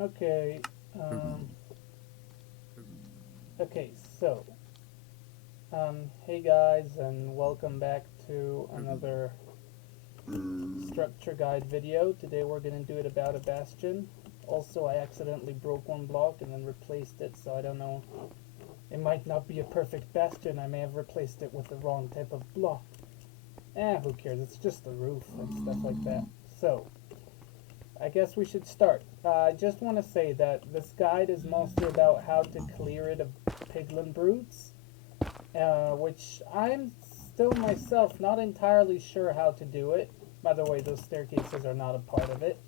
Okay, okay, so, hey guys, and welcome back to another structure guide video. Today we're going to do it about a bastion. Also, I accidentally broke one block and then replaced it, so I don't know. It might not be a perfect bastion. I may have replaced it with the wrong type of block. Who cares? It's just the roof and stuff like that. So, I guess we should start. I just want to say that this guide is mostly about how to clear it of piglin brutes, which I'm still myself not entirely sure how to do it. By the way, those staircases are not a part of it.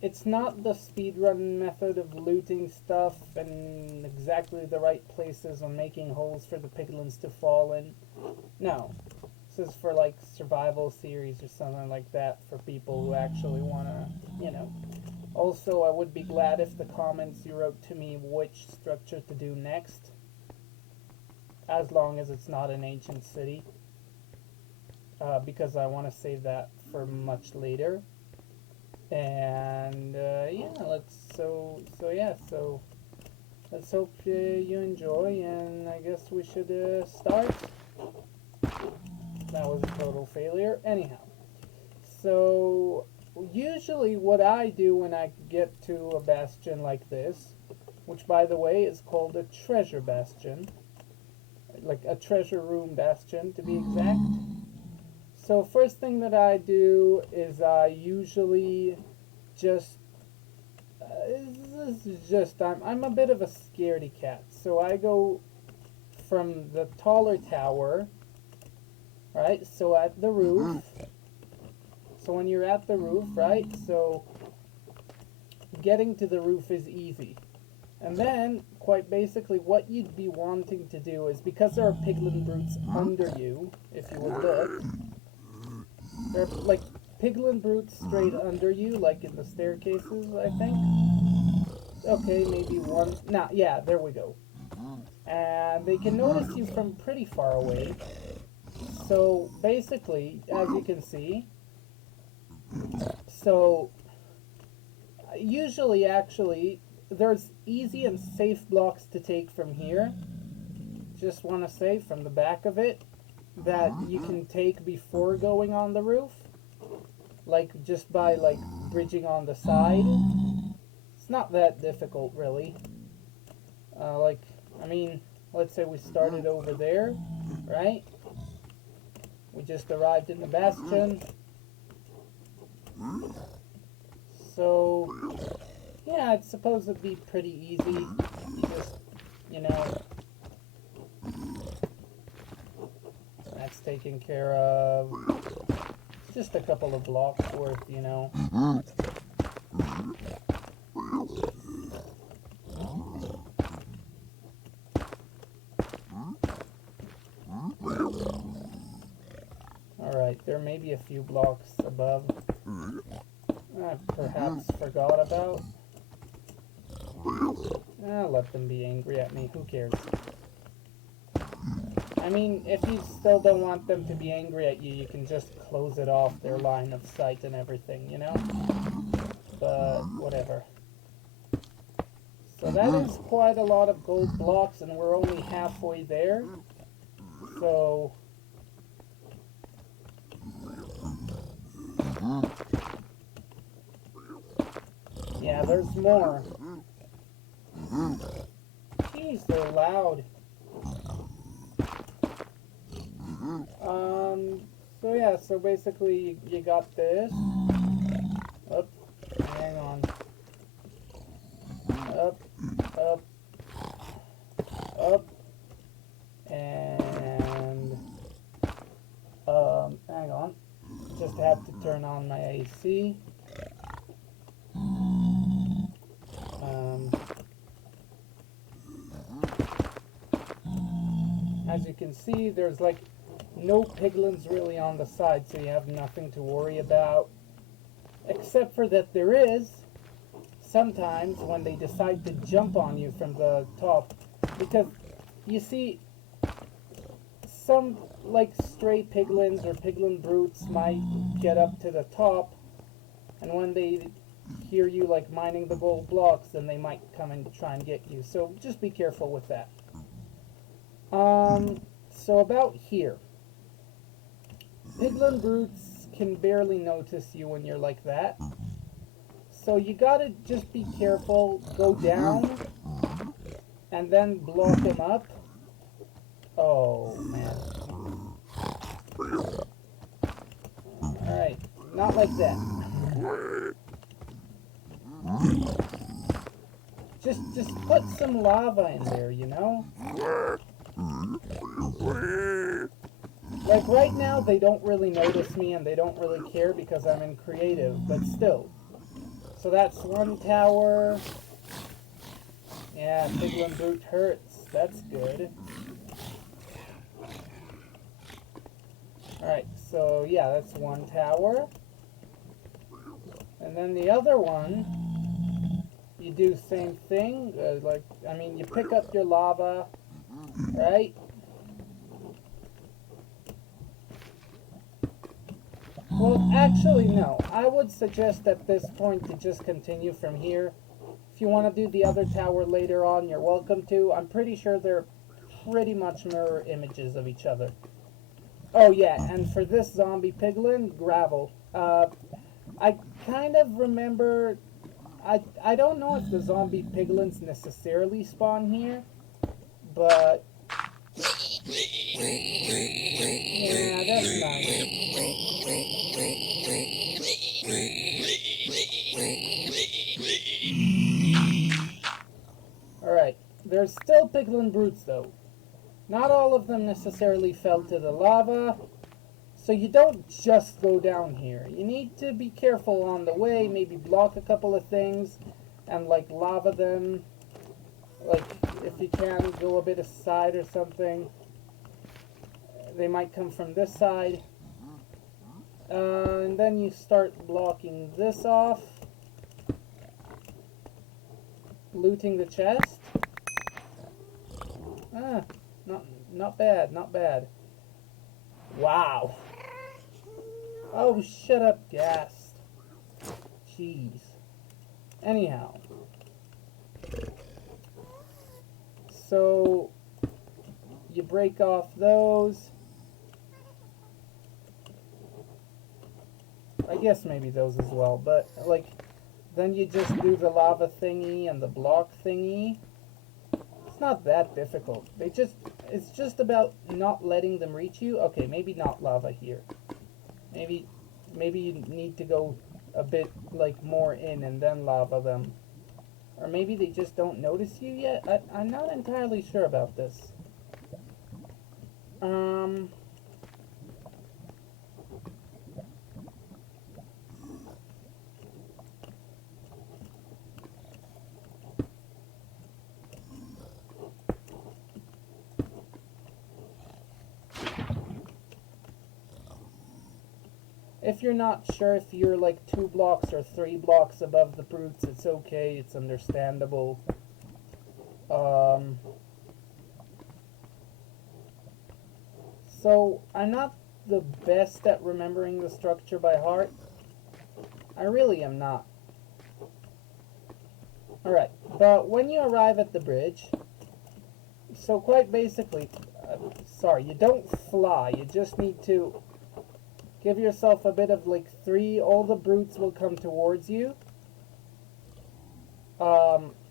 It's not the speedrun method of looting stuff in exactly the right places and making holes for the piglins to fall in. No. This is for like survival series or something like that for people who actually want to, you know. Also, I would be glad if the comments you wrote to me which structure to do next, as long as it's not an ancient city, because I want to save that for much later. And yeah, let's hope you enjoy, and I guess we should start. That was a total failure. Anyhow, so usually what I do when I get to a bastion like this, which by the way is called a treasure bastion, like a treasure room bastion to be exact. So first thing that I do is I usually just I'm a bit of a scaredy cat, so I go from the taller tower. Right, so at the roof, so when you're at the roof, right, so getting to the roof is easy. And then, quite basically, what you'd be wanting to do is, because there are piglin brutes under you, if you would look, there are, like, piglin brutes straight under you, like in the staircases, I think. Okay, maybe one, nah, yeah, there we go. And they can notice you from pretty far away. So basically, as you can see, so usually actually there's easy and safe blocks to take from here. Just want to say from the back of it that you can take before going on the roof, like just by like bridging on the side. It's not that difficult really. I mean, let's say we started over there, right? We just arrived in the bastion. So, yeah, it's supposed to be pretty easy. You just, you know, that's taken care of. It's just a couple of blocks worth, you know. Alright, there may be a few blocks above I perhaps forgot about. I'll let them be angry at me, who cares? I mean, if you still don't want them to be angry at you, you can just close it off their line of sight and everything, you know? But, whatever. So that is quite a lot of gold blocks, and we're only halfway there. So... yeah, there's more. Jeez, they're loud. So yeah, so basically you got this. Up, hang on. Up, up, up, and hang on. Just have to turn on my AC. As you can see, there's like no piglins really on the side, so you have nothing to worry about. Except for that there is sometimes when they decide to jump on you from the top. Because you see, some like stray piglins or piglin brutes might get up to the top, and when they hear you like mining the gold blocks, then they might come and try and get you. So just be careful with that. So about here, piglin brutes can barely notice you when you're like that. So you gotta just be careful, go down, and then block him up. Oh, man. Alright, not like that. Just put some lava in there, you know? Like right now, they don't really notice me and they don't really care because I'm in creative, but still. So that's one tower. Yeah, piglin brute hurts. That's good. Alright, so yeah, that's one tower. And then the other one, you do same thing. You pick up your lava, right? Well, actually, no. I would suggest at this point to just continue from here. If you want to do the other tower later on, you're welcome to. I'm pretty sure they're pretty much mirror images of each other. Oh, yeah, and for this zombie piglin, gravel. I kind of remember... I don't know if the zombie piglins necessarily spawn here, but... Yeah, that's nice. Alright, there's still piglin brutes though. Not all of them necessarily fell to the lava, so you don't just go down here. You need to be careful on the way, maybe block a couple of things, and like lava them. Like, if you can, go a bit aside or something. They might come from this side. And then you start blocking this off. Looting the chest. Ah, not bad, not bad. Wow. Oh, shut up, Ghast. Jeez. Anyhow. So, you break off those. I guess maybe those as well, but, like, then you just do the lava thingy and the block thingy. It's not that difficult. It's just about not letting them reach you. Okay, maybe not lava here. Maybe you need to go a bit, like, more in and then lava them. Or maybe they just don't notice you yet? I'm not entirely sure about this. If you're not sure if you're like 2 blocks or 3 blocks above the brutes, it's okay, it's understandable. So, I'm not the best at remembering the structure by heart. I really am not. Alright, but when you arrive at the bridge, so quite basically, sorry, you don't fly, you just need to give yourself a bit of like 3, all the brutes will come towards you.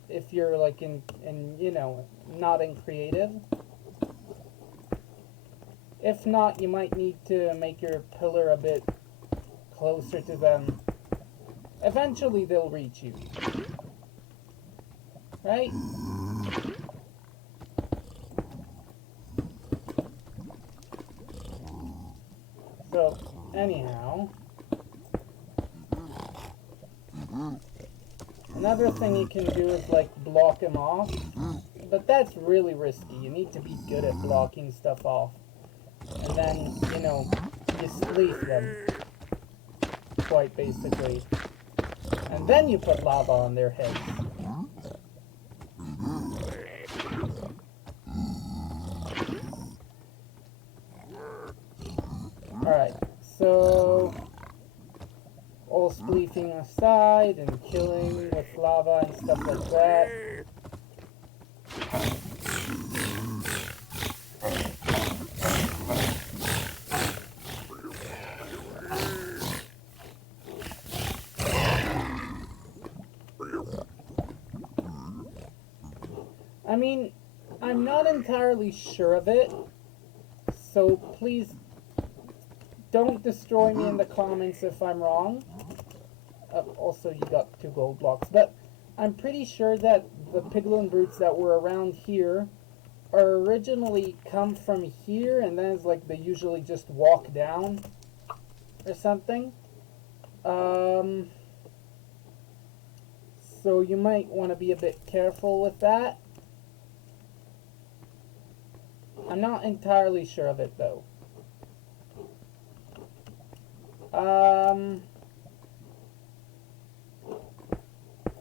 If you're like in you know, not in creative. If not, you might need to make your pillar a bit closer to them. Eventually they'll reach you. Right? So, anyhow, another thing you can do is like block them off, but that's really risky. You need to be good at blocking stuff off, and then, you know, you sleeve them, quite basically, and then you put lava on their heads. Alright, so all spleefing aside and killing with lava and stuff like that. I mean, I'm not entirely sure of it, so please don't destroy me in the comments if I'm wrong. Also, you got 2 gold blocks, but I'm pretty sure that the piglin brutes that were around here are originally come from here, and then it's like they usually just walk down or something. So you might want to be a bit careful with that. I'm not entirely sure of it though.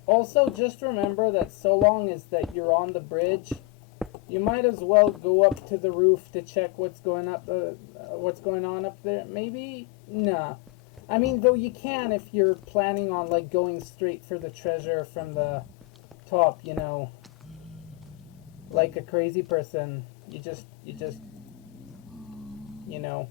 Also, just remember that so long as that you're on the bridge, you might as well go up to the roof to check what's going on up there. Maybe? Nah. I mean, though you can if you're planning on like going straight for the treasure from the top, you know, like a crazy person. You just, you know.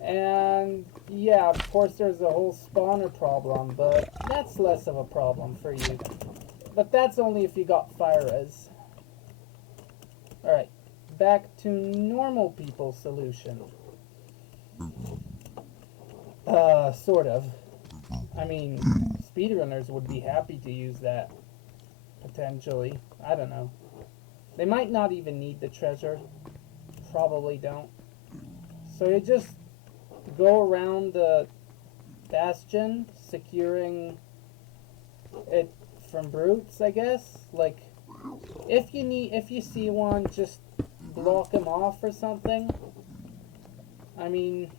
And yeah, of course there's a whole spawner problem, but that's less of a problem for you. But that's only if you got fire res. Alright, back to normal people solution. Sort of. I mean, speedrunners would be happy to use that. Potentially. I don't know. They might not even need the treasure. Probably don't. So you just go around the bastion, securing it from brutes, I guess. Like, if you see one, just block them off or something. I mean,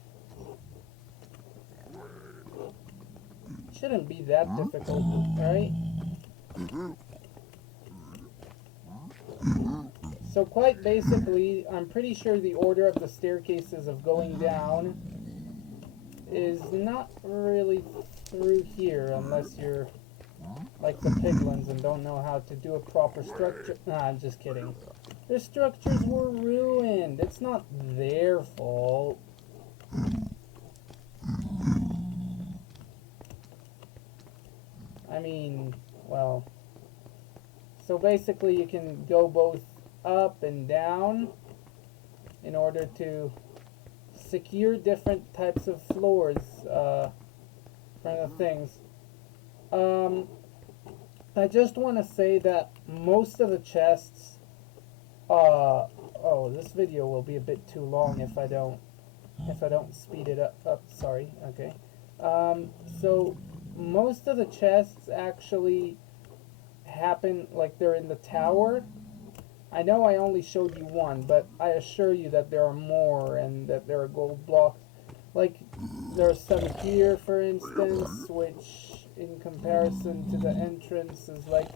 shouldn't be that difficult, right? So quite basically, I'm pretty sure the order of the staircases of going down is not really through here, unless you're like the piglins and don't know how to do a proper structure. Nah, I'm just kidding. Their structures were ruined. It's not their fault. I mean, well, so basically you can go both up and down in order to secure different types of floors from the things. I just want to say that most of the chests, oh, this video will be a bit too long if I don't speed it up, sorry, okay. So most of the chests actually happen like they're in the tower. I know I only showed you one, but I assure you that there are more and that there are gold blocks. Like, there's some here, for instance, which in comparison to the entrance is like,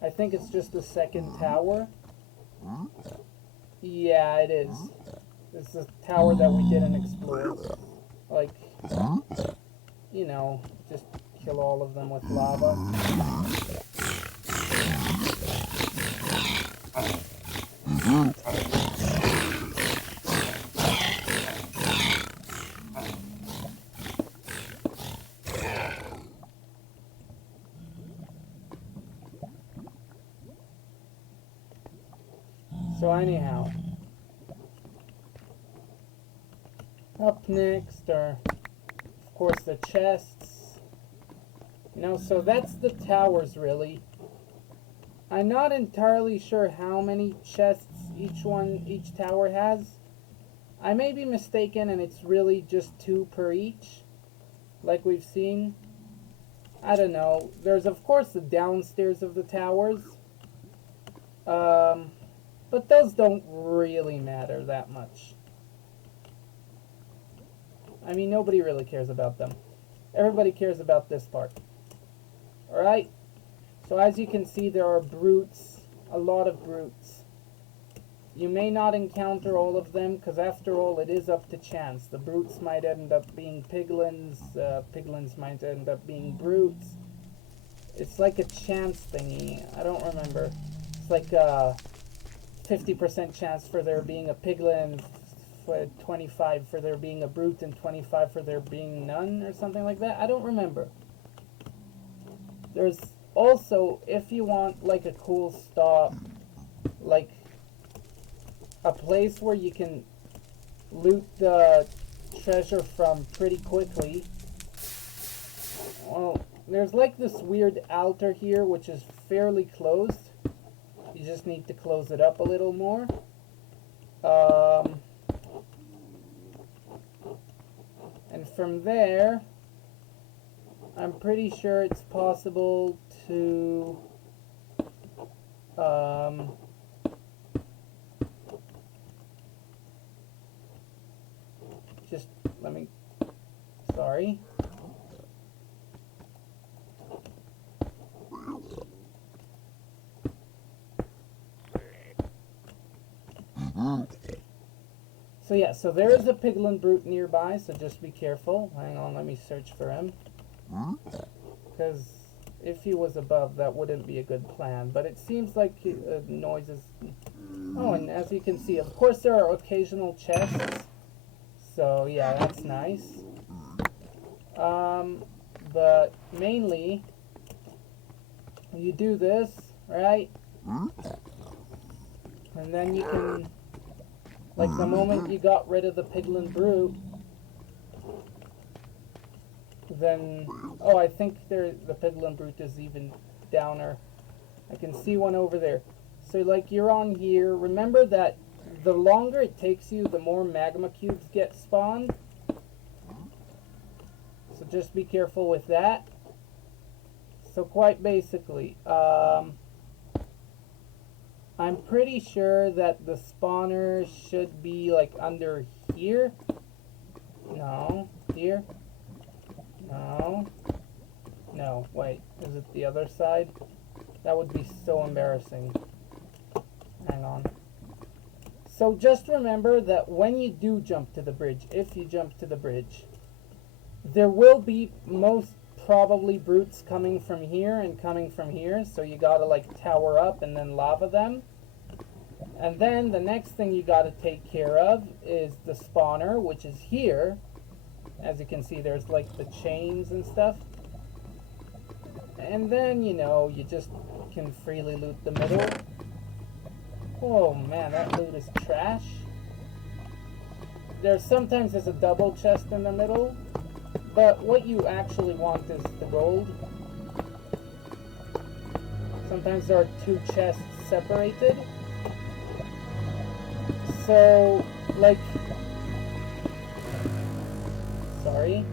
I think it's just the second tower. Yeah, it is. It's the tower that we didn't explore. Like, you know, just kill all of them with lava. So anyhow, up next are, of course, the chests. You know, so that's the towers, really. I'm not entirely sure how many chests each tower has. I may be mistaken and it's really just 2 per each, like we've seen. I don't know. There's, of course, the downstairs of the towers. But those don't really matter that much. I mean, nobody really cares about them. Everybody cares about this part. Alright? So as you can see, there are brutes, a lot of brutes. You may not encounter all of them, because after all, it is up to chance. The brutes might end up being piglins, piglins might end up being brutes. It's like a chance thingy. I don't remember. It's like a 50% chance for there being a piglin, 25 for there being a brute, and 25 for there being none, or something like that. I don't remember. There's also, if you want like a cool stop, like a place where you can loot the treasure from pretty quickly, well, there's like this weird altar here which is fairly closed. You just need to close it up a little more. And from there, I'm pretty sure it's possible to just let me, sorry. So yeah, so there is a piglin brute nearby, so just be careful. Hang on, let me search for him. Because if he was above, that wouldn't be a good plan. But it seems like noises... Oh, and as you can see, of course there are occasional chests. So yeah, that's nice. But mainly, you do this, right? And then you can... Like the moment you got rid of the piglin brute, then, oh, I think the piglin brute is even downer. I can see one over there. So like you're on here, remember that the longer it takes you, the more magma cubes get spawned. So just be careful with that. So quite basically, I'm pretty sure that the spawner should be like under here. No, here. No. No, wait, is it the other side? That would be so embarrassing. Hang on. So just remember that when you do jump to the bridge, if you jump to the bridge, there will be most probably brutes coming from here and coming from here, so you gotta like tower up and then lava them. And then the next thing you gotta take care of is the spawner, which is here. As you can see, there's like the chains and stuff. And then, you know, you just can freely loot the middle. Oh man, that loot is trash. Sometimes there's a double chest in the middle, but what you actually want is the gold. Sometimes there are two chests separated. So, like, sorry.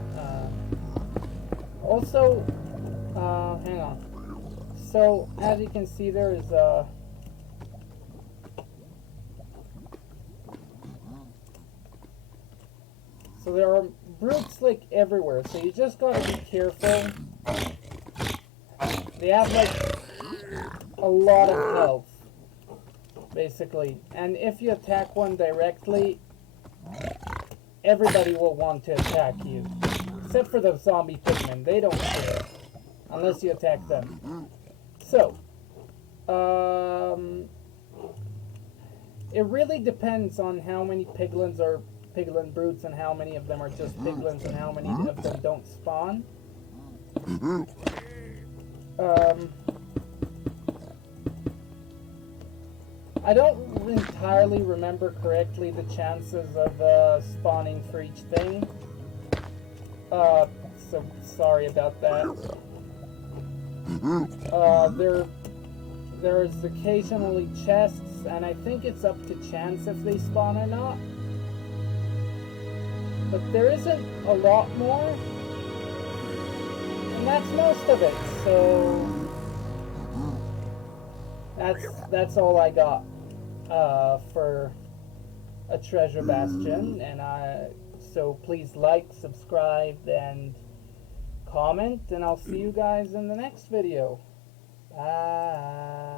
Also, hang on. So, as you can see, there is so there are brutes like everywhere. So you just gotta be careful. They have like a lot of health, basically. And if you attack one directly, everybody will want to attack you. Except for the zombie pigmen. They don't care. Unless you attack them. So, it really depends on how many piglins are piglin brutes and how many of them are just piglins and how many of them don't spawn. I don't entirely remember correctly the chances of spawning for each thing. So sorry about that. There's occasionally chests, and I think it's up to chance if they spawn or not. But there isn't a lot more, and that's most of it. So that's all I got for a treasure bastion, and so please like, subscribe, and comment, and I'll see you guys in the next video. Ah.